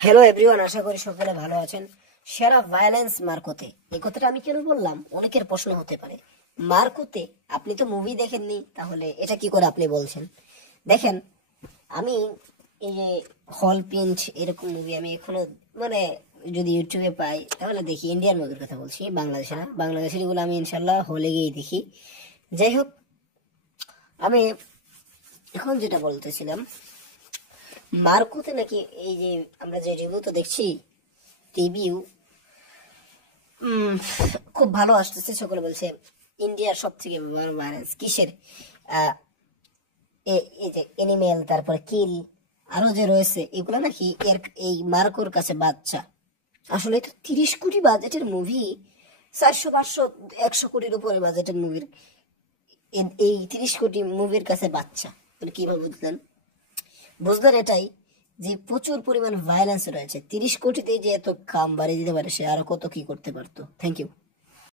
Hello everyone, আশা করি সকলে ভালো আছেন। সেরা ভায়োলেন্স মার্কোতে, এই কথাটা আমি কেন বললাম? অনেকের প্রশ্ন হতে পারে, মার্কোতে আপনি তো মুভি দেখেননি, তাহলে এটা কি করে আপনি বলছেন? দেখেন, আমি এই যে হল প্রিন্ট এরকম মুভি আমি এখনো মানে যদি ইউটিউবে পাই তাহলে দেখি। ইন্ডিয়ান মুভির কথা বলছি, বাংলাদেশে না। বাংলাদেশের গুলো আমি ইনশাল্লাহ হলে গিয়েই দেখি। যাই হোক, আমি এখন যেটা বলতেছিলাম, মার্কোতে নাকি এই যে আমরা যে রিভিউ তো দেখছি, রিভিউ খুব ভালো আসতেছে। সকলে বলছে ইন্ডিয়ার সব থেকে বড় ভাইরাস কিসের, আহ, এই যে এনিমেল, তারপরে কিল, আরো যে রয়েছে এগুলো নাকি এর এই মার্কোর কাছে বাচ্চা। আসলে তো 30 কোটি বাজেটের মুভি, 400 500 100 কোটির উপরে বাজেটের মুভির এই 30 কোটি মুভির কাছে বাচ্চা। মানে কিভাবে বুঝলেন? বুঝলেন এটাই যে প্রচুর পরিমাণ ভায়োলেন্স রয়েছে। 30 কোটিতে যে এত কাম বাড়িয়ে দিতে পারে, সে আরো কত কি করতে পারতো। Thank you.